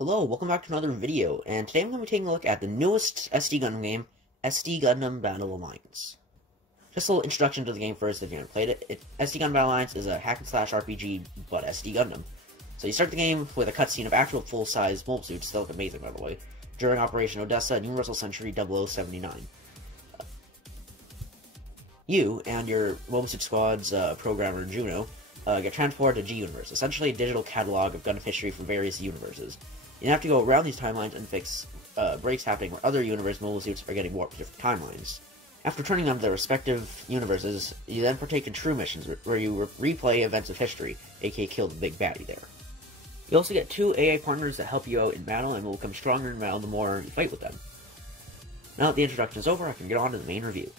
Hello, welcome back to another video, and today I'm going to be taking a look at the newest SD Gundam game, SD Gundam Battle Alliance. Just a little introduction to the game first if you haven't played it. SD Gundam Battle Alliance is a hack-and-slash RPG, but SD Gundam. So you start the game with a cutscene of actual full-size mobile suits, they look amazing by the way, during Operation Odessa and Universal Century 0079. You and your mobile suit squad's programmer, Juno, get transported to G-Universe, essentially a digital catalog of Gundam history from various universes. You have to go around these timelines and fix breaks happening where other universe mobile suits are getting warped to different timelines. After turning them to their respective universes, you then partake in true missions where you replay events of history, aka kill the big baddie there. You also get 2 AA partners that help you out in battle and will become stronger in battle the more you fight with them. Now that the introduction is over, I can get on to the main review.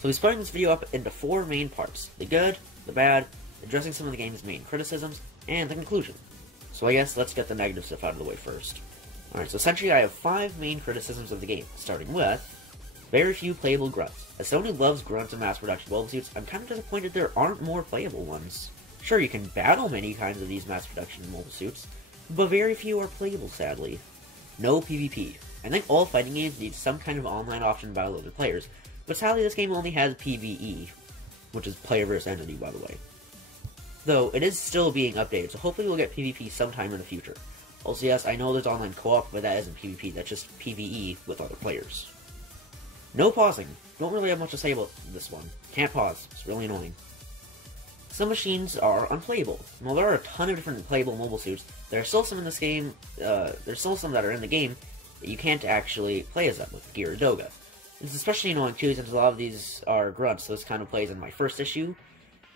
So we're splitting this video up into 4 main parts: the good, the bad, addressing some of the game's main criticisms, and the conclusion. So I guess let's get the negative stuff out of the way first. Alright, so essentially I have 5 main criticisms of the game, starting with very few playable grunts. As someone who loves grunts and mass production mobile suits, I'm kind of disappointed there aren't more playable ones. Sure, you can battle many kinds of these mass production mobile suits, but very few are playable, sadly. No PvP. I think all fighting games need some kind of online option to battle other players, but sadly this game only has PvE, which is player versus entity, by the way. Though, it is still being updated, so hopefully we'll get PvP sometime in the future. Also, yes, I know there's online co-op, but that isn't PvP, that's just PvE with other players. No pausing. Don't really have much to say about this one. Can't pause. It's really annoying. Some machines are unplayable. While there are a ton of different playable mobile suits, there are still some in this game, there's still some that are in the game that you can't actually play as them with Gear Doga. It's especially annoying too, since a lot of these are grunts, so this kind of plays in my first issue.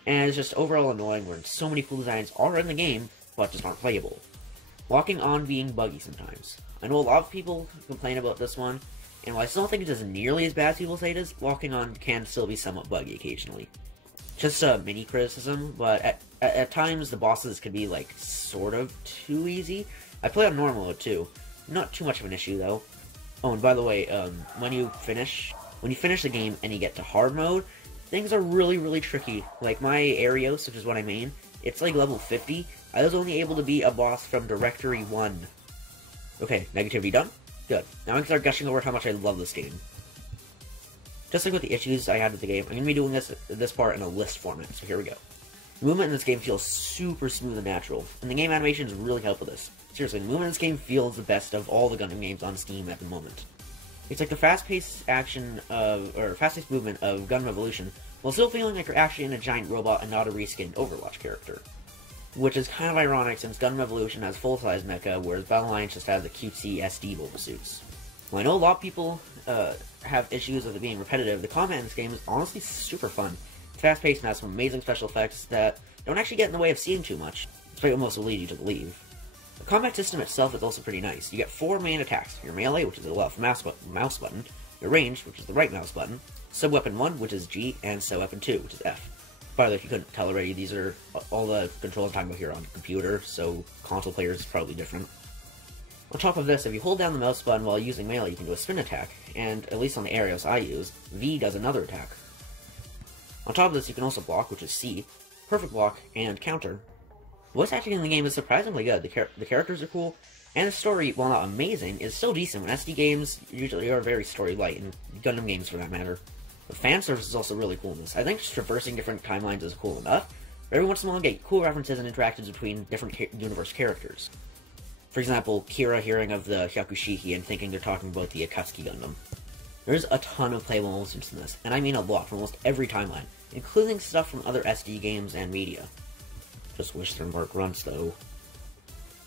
And it's just overall annoying when so many cool designs are in the game, but just aren't playable. Locking on being buggy sometimes. I know a lot of people complain about this one, and while I still don't think it is nearly as bad as people say it is, locking on can still be somewhat buggy occasionally. Just a mini criticism, but at times the bosses can be like sort of too easy. I play on normal mode too. Not too much of an issue though. Oh, and by the way, when you finish the game and you get to hard mode, things are really tricky. Like my Arios, which is what I main, it's like level 50. I was only able to beat a boss from Directory 1. Okay, negativity done? Good. Now I can start gushing over how much I love this game. Just like with the issues I had with the game, I'm going to be doing this part in a list format, so here we go. Movement in this game feels super smooth and natural, and the game animations really help with this. Seriously, the movement in this game feels the best of all the Gundam games on Steam at the moment. It's like the fast-paced fast-paced movement of Gundam Evolution, while still feeling like you're actually in a giant robot and not a reskinned Overwatch character. Which is kind of ironic since Gundam Evolution has full-size mecha, whereas Battle Alliance just has the cutesy SD mobile suits. While I know a lot of people have issues with it being repetitive, the combat in this game is honestly super fun. It's fast-paced and has some amazing special effects that don't actually get in the way of seeing too much, despite what most will lead you to believe. The combat system itself is also pretty nice. You get 4 main attacks: your melee, which is the left mouse button, your range, which is the right mouse button, sub-weapon 1, which is G, and sub-weapon 2, which is F. By the way, if you couldn't tell already, these are all the controls I'm talking about here on computer, so console players is probably different. On top of this, if you hold down the mouse button while using melee, you can do a spin attack, and at least on the Arios I use, V does another attack. On top of this, you can also block, which is C, perfect block, and counter. Voice acting in the game is surprisingly good. The characters are cool, and the story, while not amazing, is still decent when SD games usually are very story light, and Gundam games for that matter. The fan service is also really cool in this. I think just traversing different timelines is cool enough, but every once in a while you get cool references and interactions between different universe characters. For example, Kira hearing of the Hyakushiki and thinking they're talking about the Akatsuki Gundam. There's a ton of playable moments in this, and I mean a lot, from almost every timeline, including stuff from other SD games and media. Just wish there were more grunts, though.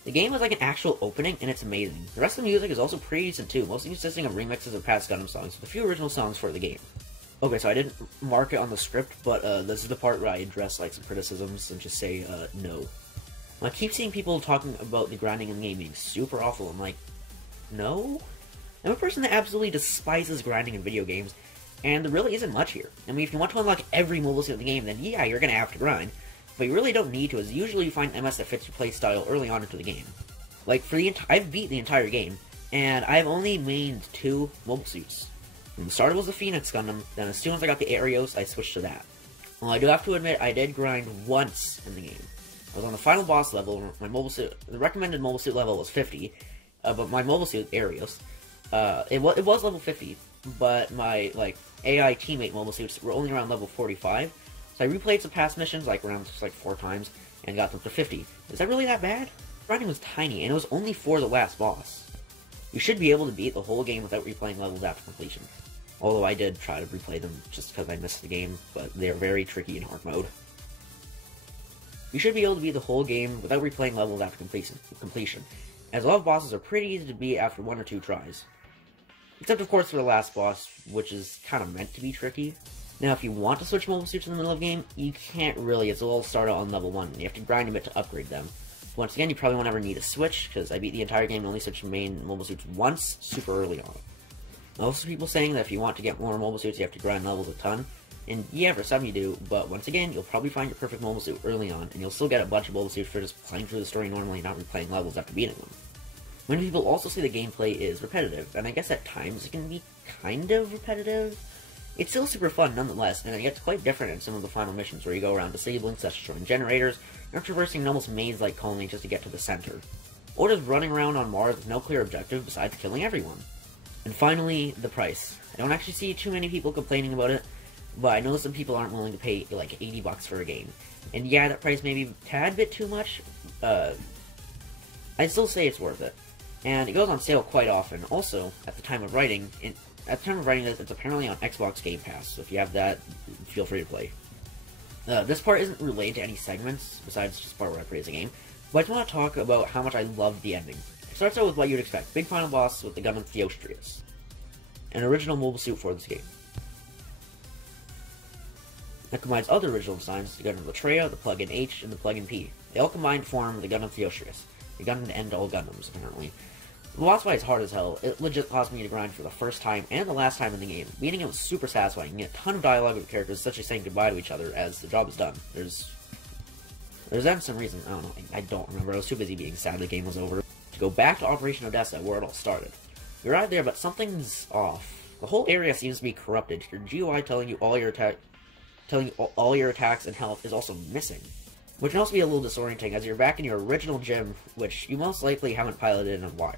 The game has like an actual opening, and it's amazing. The rest of the music is also pretty decent too, mostly consisting of remixes of past Gundam songs, with a few original songs for the game. Okay, so I didn't mark it on the script, but this is the part where I address like some criticisms and just say, no. I keep seeing people talking about the grinding in the game being super awful. I'm like, no? I'm a person that absolutely despises grinding in video games, and there really isn't much here. I mean, if you want to unlock every mobile suit in the game, then yeah, you're gonna have to grind, but you really don't need to, as usually you find MS that fits your playstyle early on into the game. Like, I've beat the entire game, and I've only mained 2 mobile suits. From the start it was the Phoenix Gundam, then as soon as I got the Arios, I switched to that. Well, I do have to admit, I did grind once in the game. I was on the final boss level, the recommended mobile suit level was 50, but my mobile suit, Arios, it was level 50, but my, like, AI teammate mobile suits were only around level 45, so I replayed some past missions, like, around just, like, 4 times, and got them to 50. Is that really that bad? Grinding was tiny, and it was only for the last boss. You should be able to beat the whole game without replaying levels after completion. Although I did try to replay them just because I missed the game, but they're very tricky in hard mode. You should be able to beat the whole game without replaying levels after completion, as a lot of bosses are pretty easy to beat after 1 or 2 tries. Except of course for the last boss, which is kind of meant to be tricky. Now if you want to switch mobile suits in the middle of the game, you can't really, as they'll all start out on level 1, and you have to grind a bit to upgrade them. Once again, you probably won't ever need a switch, because I beat the entire game and only switched main mobile suits once, super early on. Also, people saying that if you want to get more mobile suits, you have to grind levels a ton. And yeah, for some you do, but once again, you'll probably find your perfect mobile suit early on, and you'll still get a bunch of mobile suits for just playing through the story normally and not replaying levels after beating them. Many people also say the gameplay is repetitive, and I guess at times it can be kind of repetitive. It's still super fun nonetheless, and it gets quite different in some of the final missions where you go around disabling, such as destroying generators, or traversing an almost maze-like colony just to get to the center. Or just running around on Mars with no clear objective besides killing everyone. And finally, the price. I don't actually see too many people complaining about it, but I know some people aren't willing to pay like $80 for a game. And yeah, that price may be a tad bit too much. I'd still say it's worth it. And it goes on sale quite often. Also, at the time of writing this, it's apparently on Xbox Game Pass, so if you have that, feel free to play. This part isn't related to any segments, besides just the part where I praise the game, but I just want to talk about how much I love the ending. It starts out with what you'd expect, big final boss with the Gundam Theostrius, an original mobile suit for this game. That combines other original designs, the Gundam Latreia, the Plug-in H, and the Plug-in P. They all combine to form the Gundam Theostrius, the Gundam to end all Gundams, apparently. The boss fight is hard as hell. It legit caused me to grind for the first time and the last time in the game. Beating it was super satisfying. You get a ton of dialogue with characters, such as saying goodbye to each other as the job is done. There's then some reason, I don't know, I don't remember. I was too busy being sad the game was over. To go back to Operation Odessa, where it all started. You're out there, but something's off. The whole area seems to be corrupted. Your GUI telling you all your attacks and health is also missing. Which can also be a little disorienting, as you're back in your original gym, which you most likely haven't piloted in a while.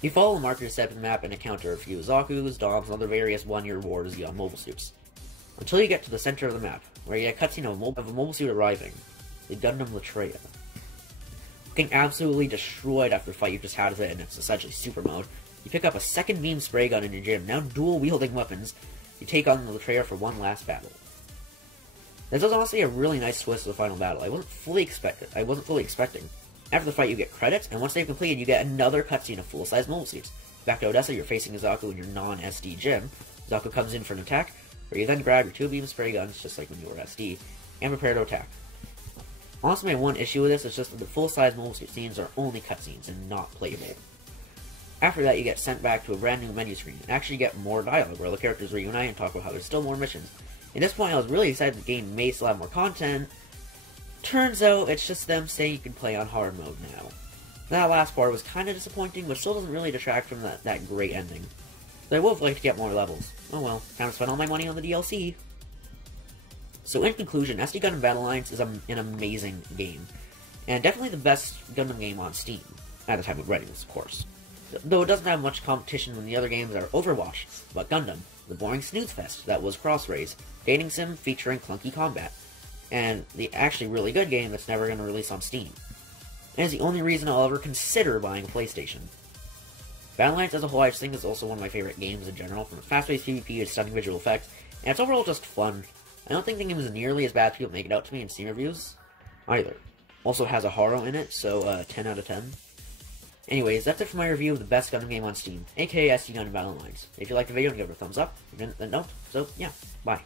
You follow the marker to step in the map and encounter a few Zaku's, Doms, and other various one-year wars on mobile suits. Until you get to the center of the map, where you get a cutscene of a mobile suit arriving, the Gundam Latreia. Getting absolutely destroyed after the fight you just had with it in its essentially super mode, you pick up a second beam spray gun in your gym, now dual-wielding weapons. You take on the Latreia for one last battle. This was honestly a really nice twist to the final battle. I wasn't fully expecting. After the fight, you get credits, and once they've completed, you get another cutscene of full-size mobile suits. Back to Odessa, you're facing Zaku in your non-SD gym. Zaku comes in for an attack, where you then grab your 2 beam spray guns, just like when you were SD, and prepare to attack. Honestly, my one issue with this is just that the full-size mobile suit scenes are only cutscenes and not playable. After that, you get sent back to a brand new menu screen, and actually get more dialogue, where the characters reunite and talk about how there's still more missions. At this point, I was really excited the game may still have more content. Turns out, it's just them saying you can play on hard mode now. That last part was kind of disappointing, but still doesn't really detract from that great ending. But I would have liked to get more levels. Oh well, time to spend all my money on the DLC. So in conclusion, SD Gundam Battle Alliance is an amazing game. And definitely the best Gundam game on Steam. At the time of writing this, of course. Though it doesn't have much competition when the other games are Overwatch, but Gundam, the boring snooze fest that was Cross-Rays, dating sim featuring clunky combat, and the actually really good game that's never going to release on Steam. And is the only reason I'll ever consider buying a PlayStation. Battle Alliance as a whole I just think is also one of my favorite games in general, from a fast-paced PvP to stunning visual effects, and it's overall just fun. I don't think the game is nearly as bad as people make it out to me in Steam reviews, either. Also has a Haro in it, so 10 out of 10. Anyways, that's it for my review of the best Gundam game on Steam, aka SD Gundam Battle Alliance. If you liked the video, give it a thumbs up. If you didn't, then don't. So, yeah, bye.